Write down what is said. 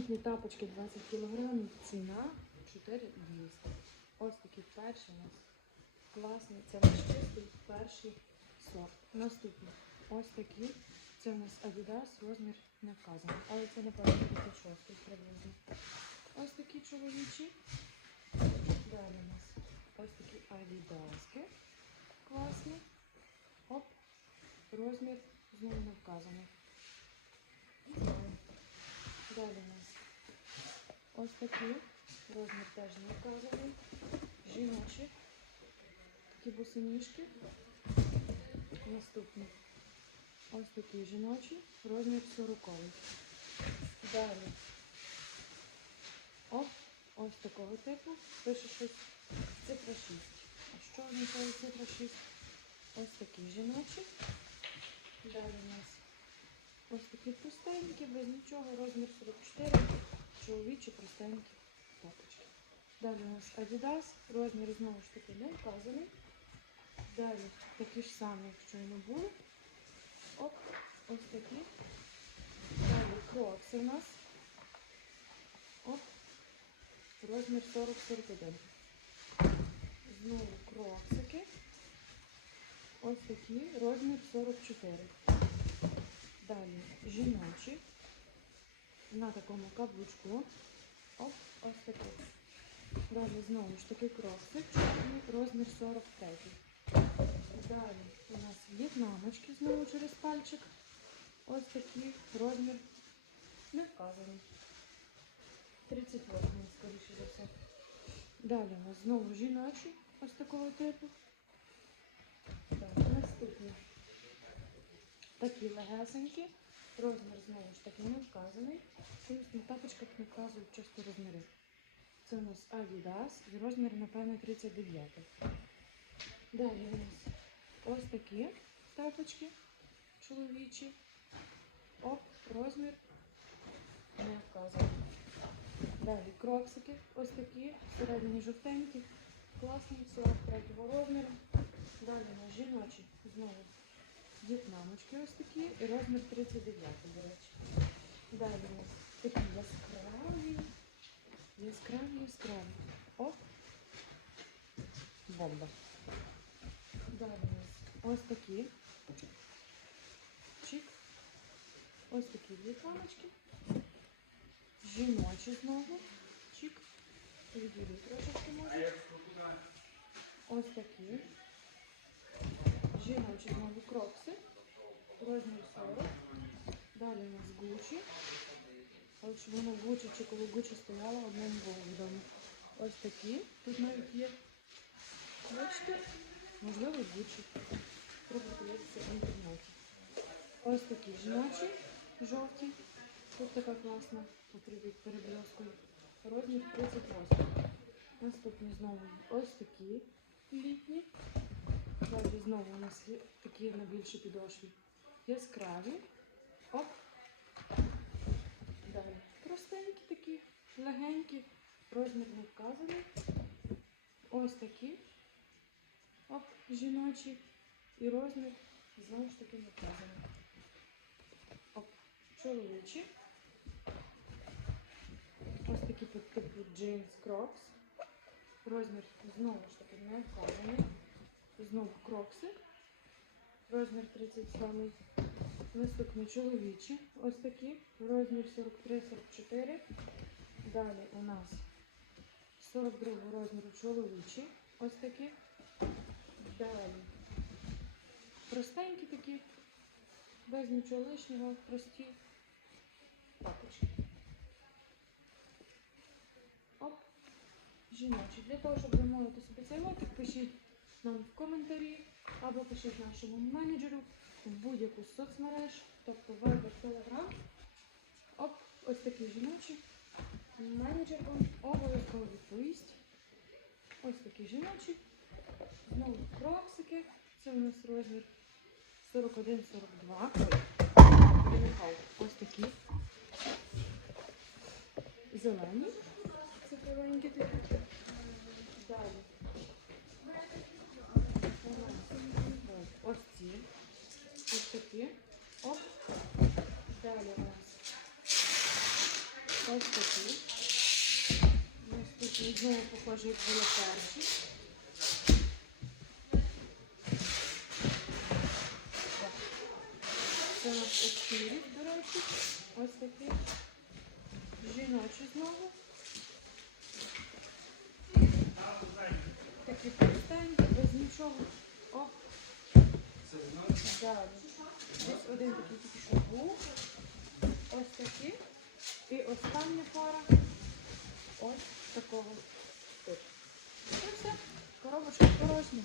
Літні тапочки 20 кг, ціна 4200. Ось такий перший у нас класний. Це наш чистий перший сорт. Наступний. Ось такі. Це у нас Adidas, розмір не вказаний. Але це напевно 36 приблизно. Ось такі чоловічі. Далі у нас ось такі Adidaски. Класні. Оп. Розмір знову не вказаний. Далі у нас ось такі. Розмір теж не вказаний. Жіночі. Такі босоніжки. Наступні. Ось такі жіночі. Розмір 40. Далі. Оп. Ось такого типу. Пише щось цифра 6. А що означає цифра 6? Ось такі жіночі. Далі у нас ось такі простенькі, без нічого, розмір 44, чоловічі простенькі тапочки. Далі у нас Adidas, розмір знову ж таки не вказаний. Далі такі ж самі, як щойно були. Оп, ось такі. Далі крокси у нас. Оп, розмір 40-41. Знову кроксики. Ось такі, розмір 44. Далі жіночі. На такому каблучку. Оп, ось такий. Далі знову ж таки кросик, чорний, розмір 43. Далі у нас в'єтнамочки знову через пальчик. Ось такий розмір не вказаний. 38, скоріше за все. Далі у нас знову жіночі, ось такого типу. Так, наступні. Такі легесенькі. Розмір знову ж таки не вказаний. Плюс на тапочках не вказують часто розміри. Це у нас Adidas і розмір, напевно, 39. Далі у нас ось такі тапочки чоловічі. Оп, розмір не вказаний. Далі кроксики ось такі, всередині жовтенькі, класні, 43 розміру. Далі у нас жіночі знову в'єтнамочки ось такі розмір 39, до речі. Далі такі яскраві, яскраві, яскраві. Оп. Бомба. Далі ось такі. Чик. Ось такі в'єтнамочки. Жіночі знову. Чик. Відійду трошечки може. Ось такі. Жіночі знову крокси. Розмір 40. Далі у нас Гучі. Щоб воно Гучі чи коли Гучі стояла, одним було. Ось такі. Тут навіть є. Бачите? Можливо, Гучі. Подивитися в інтернеті. Ось такі жіночі, жовті. Тут така класна, потрібно переблескою. Розмір 38. Наступні знову ось такі літні. Знову у нас такі на більшій підошві. Яскраві. Оп. Далі. Простенькі такі, легенькі. Розмір не вказаний. Ось такі. Оп, жіночі. І розмір знову ж таки не вказаний. Оп, чоловічі. Ось такі по типу джинс крокс. Розмір знову ж таки не вказаний. Знову крокси. Розмір 37. Наступні чоловічі. Ось такі. Розмір 43-44. Далі у нас 42 розміру чоловічі. Ось такі. Далі. Простенькі такі. Без нічого лишнього. Прості. Тапочки. Оп. Жіночі. Для того, щоб замовити собі цей лотик, пишіть нам в коментарі або пишіть нашому менеджеру в будь-яку соцмереж, тобто Viber, Telegram. Оп, ось такі жіночі. Менеджер вам обов'язково відповість. Ось такі жіночі. Знову кроксики. Це у нас розмір 41-42. Ось такі. Зелені. Цифровенькі такі. Далі. Ось ці. Ось такі. Оп. Далі у нас Ось такі. Наступні знову похоже, як були перші. Це у нас eskіві, до речі. Ось такі. Жіночі знову. Такі простенькі, без нічого. Далі. Ось один такий тільки був. Ось такі. І остання пара. Ось такого. Тут. І все. Коробочка порожня.